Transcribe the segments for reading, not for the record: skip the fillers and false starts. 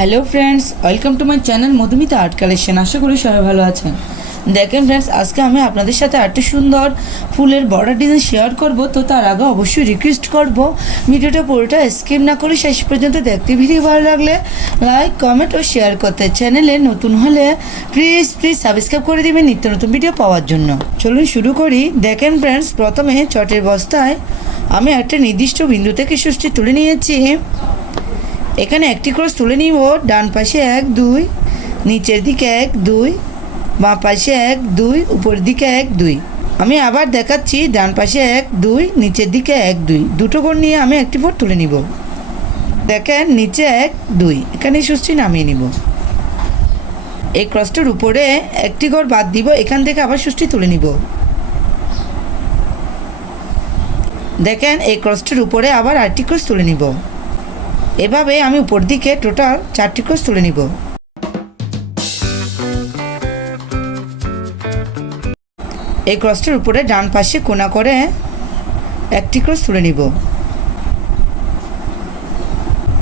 Hello friends, welcome to my channel Madhumita art collection. আশা করি সবাই ভালো আছেন। দেখেন ফ্রেন্ডস, আজকে আমি আপনাদের সাথে একটা সুন্দর ফুলের বর্ডার ডিজাইন শেয়ার করব। তো তার আগে অবশ্যই রিকোয়েস্ট করব ভিডিওটা পুরোটা স্কিপ না করে শেষ পর্যন্ত দেখতে। ভিডিও ভালো লাগলে লাইক, কমেন্ট ও শেয়ার করতে। চ্যানেলে নতুন হলে প্লিজ সাবস্ক্রাইব করে দিবেন নিত্য নতুন ভিডিও পাওয়ার জন্য। চলুন শুরু করি। দেখেন ফ্রেন্ডস, প্রথমে চটের বস্তায় আমি একটা নির্দিষ্ট বিন্দু থেকে সুষ্টি তুলে নিয়েছি। এখানে একটি ক্রস তুলে নিব। ডান পাশে 1 2, নিচের দিকে 1 2, বাঁ পাশে 1 2, উপরের দিকে 1 2। আমি আবার দেখাচ্ছি। ডান পাশে 1 2, নিচের দিকে 1 2, দুটো ঘর নিয়ে আমি একটি ফোর তুলে নিব। দেখেন নিচে 1 2, এখানে সুষ্টি নামিয়ে নিব। এই ক্রসটার উপরে একটি ঘর বাদ দিব, এখান থেকে আবার সুষ্টি তুলে নিব। দেখেন এই ক্রসটার উপরে আবার আরেকটি ক্রস তুলে নিব। এভাবে আমি উপর দিকে টোটাল 4টি ক্রস তুলে নিব। এই ক্রসটার উপরে ডান পাশে কোণা করে একটি ক্রস তুলে নিব।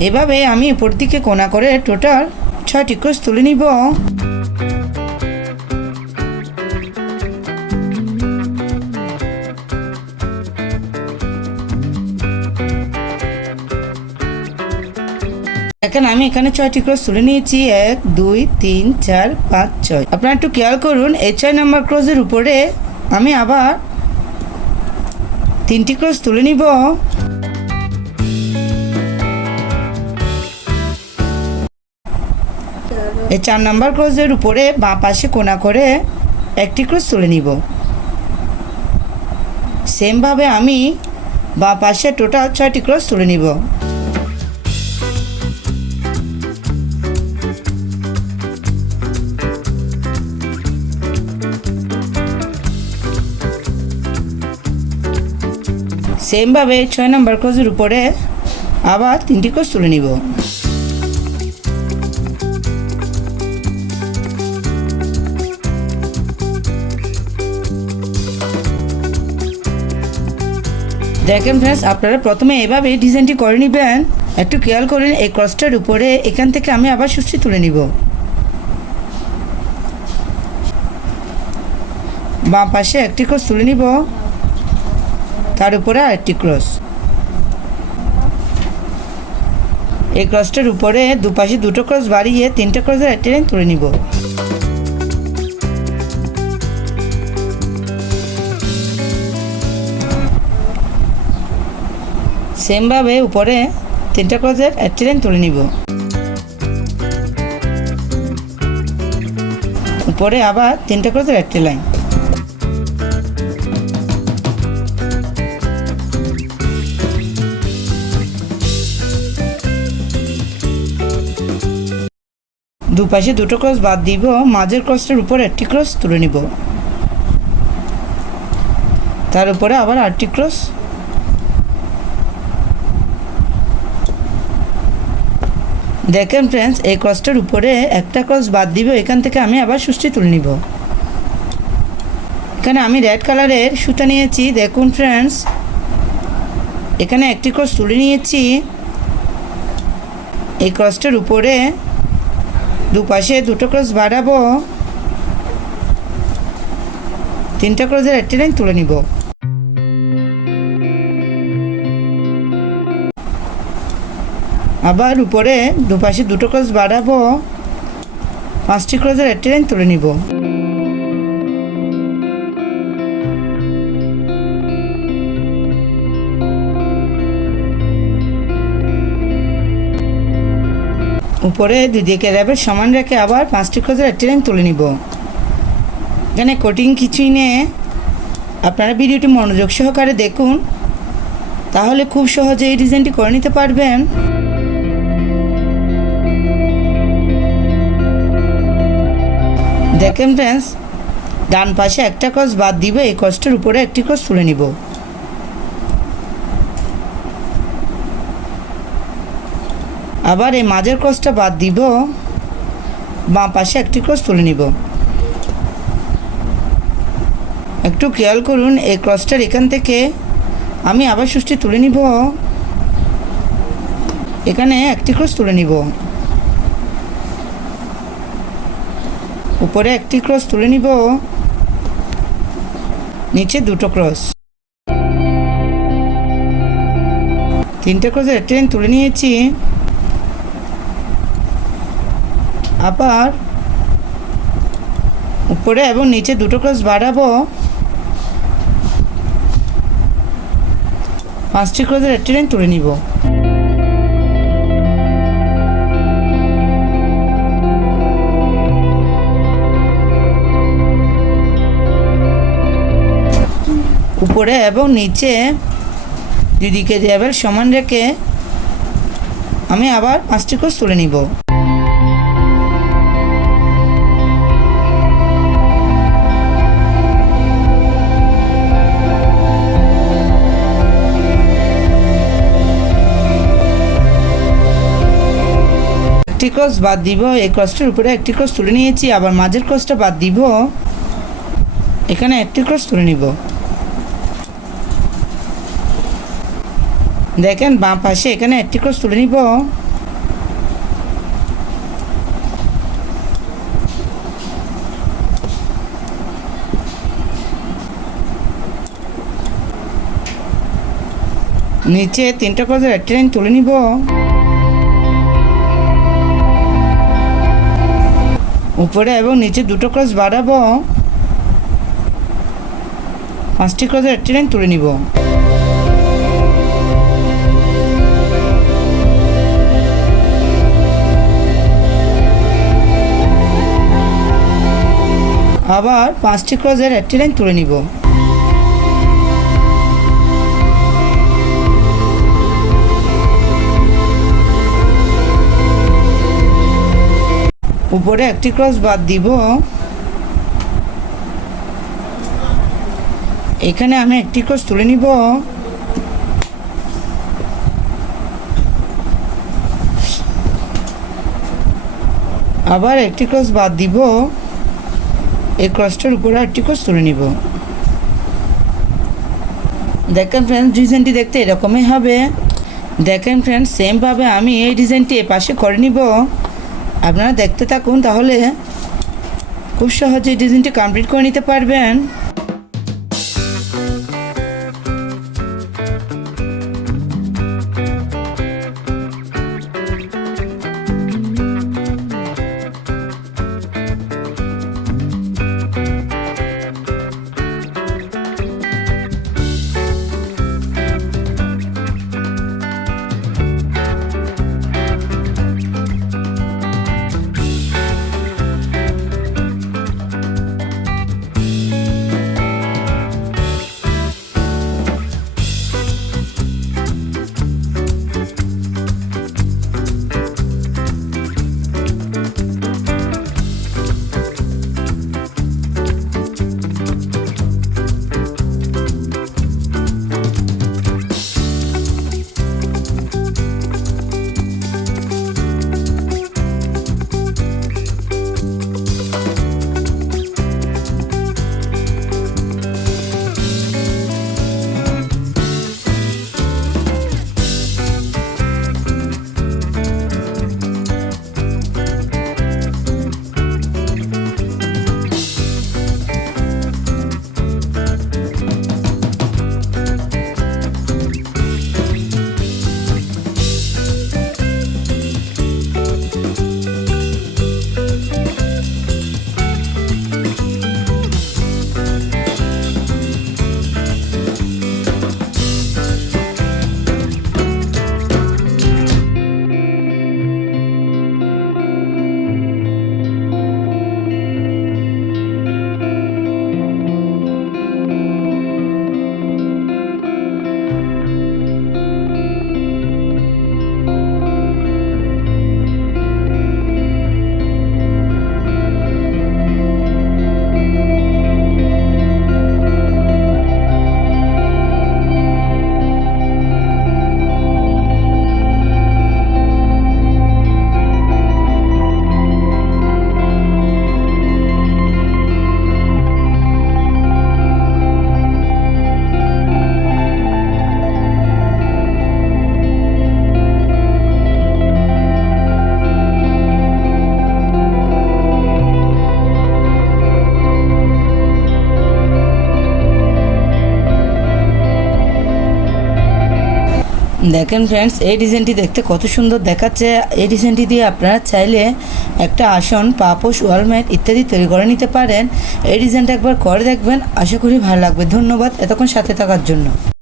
এভাবে আমি উপর দিকে কোণা করে টোটাল 6টি ক্রস তুলে নিব। এখন আমি এখানে 6টি ক্রস তুলে নিয়েছি। 1 2 3 4 5 6। আপনারা একটু খেয়াল করুন, এই 6 নম্বর ক্রসের উপরে আমি আবার 3টি ক্রস তুলে নিব। এই 4 নম্বর ক্রসের উপরে বাঁ পাশে কোণা করে একটি ক্রস তুলে নিব। সেমভাবে আমি বাঁ পাশে টোটাল 6টি ক্রস তুলে নিব। সেমভাবে 6 নম্বর ক্রসের উপরে আবার 3টি ক্রস তুলে নিব। দেখেন ফ্রেন্ডস, আপনারা প্রথমে এভাবে ডিজাইনটি করে নেবেন। একটু খেয়াল করেন, এই ক্রসটার উপরে এখান থেকে আমি আবার সুষ্টি তুলে নিব। বাঁ পাশে একটি ক্রস তুলে নিব, তার উপরে আরেকটি ক্রস। এই ক্রসটার উপরে দুপাশে দুটো ক্রস বাড়িয়ে 3টে ক্রসের একটি লাইন তুলে নিব। সেমভাবে উপরে 3টে ক্রসের একটি লাইন তুলে নিব। উপরে আবার 3টে ক্রসের একটি লাইন। দুপাশে দুটো ক্রস বাদ দিব, মাঝের ক্রসটার উপর একটি ক্রস তুলে নিব। তার উপরে আবার আরেকটি ক্রস। দেখেন ফ্রেন্ডস, এই ক্রসটার উপরে একটা ক্রস বাদ দিব, এখান থেকে আমি আবার সুষ্টি তুলে নিব। এখানে আমি রেড কালারের সুতা নিয়েছি। দেখুন ফ্রেন্ডস, এখানে একটি ক্রস তুলে নিয়েছি। এই ক্রসটার উপরে দুপাশে দুটো ক্রস বাড়াবো, 3টে ক্রসের একটি লাইন তুলে নিব। আবার উপরে দুপাশে দুটো ক্রস বাড়াবো, 5টি ক্রসের একটি লাইন তুলে নিব। উপরে দুদিকে র্যাপের সমান রেখে আবার 5টি ক্রসের একটি লাইন তুলে নিব। এখানে কোটিং কিছুই নেই, আপনারা ভিডিওটি মনোযোগ সহকারে দেখুন, তাহলে খুব সহজে এই ডিজাইনটি করে নিতে পারবেন। দেখেন ফ্রেন্ডস, ডান পাশে একটা ক্রস বাদ দিব, এই ক্রসটার উপরে একটি ক্রস তুলে নিব। আবার এই মাঝের ক্রসটা বাদ দিব, বাঁ পাশে একটি ক্রস তুলে নিব। একটু খেয়াল করুন, এই ক্রসটার এখান থেকে আমি আবার সুষ্টি তুলে নিব। এখানে একটি ক্রস তুলে নিব। উপরে একটি ক্রস তুলে নিব, নিচে দুটো ক্রস, তিনটে ক্রসের একটা লাইন তুলে নিয়েছি। আবার উপরে এবং নিচে দুটো ক্রস বাড়াবো, 5টি ক্রসের একটা লাইন তুলে নিব। উপরে এবং নিচে দুদিকে লেভেল সমান রেখে আমি আবার 5টি ক্রস তুলে নিব। একটি ক্রস বাদ দিব, এই ক্রসটার উপরে একটি ক্রস তুলে নিয়েছি, আবার মাঝের ক্রসটা বাদ দিব, এখানে একটি ক্রস তুলে নিব। দেখেন বাম পাশে এখানে একটি ক্রস তুলে নিব, নিচে 3টা ক্রসের একটা লাইন তুলে নিব, উপরে এবং নিচে দুটো ক্রস বাড়াবো, 5টি ক্রসের একটা লাইন তুলে নিব। আবার 5টি ক্রসের একটি লাইন তুলে নিব। উপরে একটি ক্রস বাদ দিব, এখানে আমি একটি ক্রস তুলে নিব, আবার একটি ক্রস বাদ দিব, এই ক্রসটার উপরে একটি ক্রস তুলে নিব। দেখেন ফ্রেন্ডস, ডিজাইনটি দেখতে এরকমই হবে। দেখেন ফ্রেন্ডস, সেমভাবে আমি এই ডিজাইনটি এপাশে করে নিব। আপনারা দেখতে থাকুন, তাহলে খুব সহজে ডিজাইনটি কমপ্লিট করে নিতে পারবেন। দেখেন ফ্রেন্ডস, এই ডিজাইনটি দেখতে কত সুন্দর দেখাচ্ছে। এই ডিজাইনটি দিয়ে আপনারা চাইলে একটা আসন, পাপোশ, ওয়ালম্যাট ইত্যাদি তৈরি করে নিতে পারেন। এই ডিজাইনটা একবার করে দেখবেন, আশা করি ভালো লাগবে। ধন্যবাদ এতক্ষণ সাথে থাকার জন্য।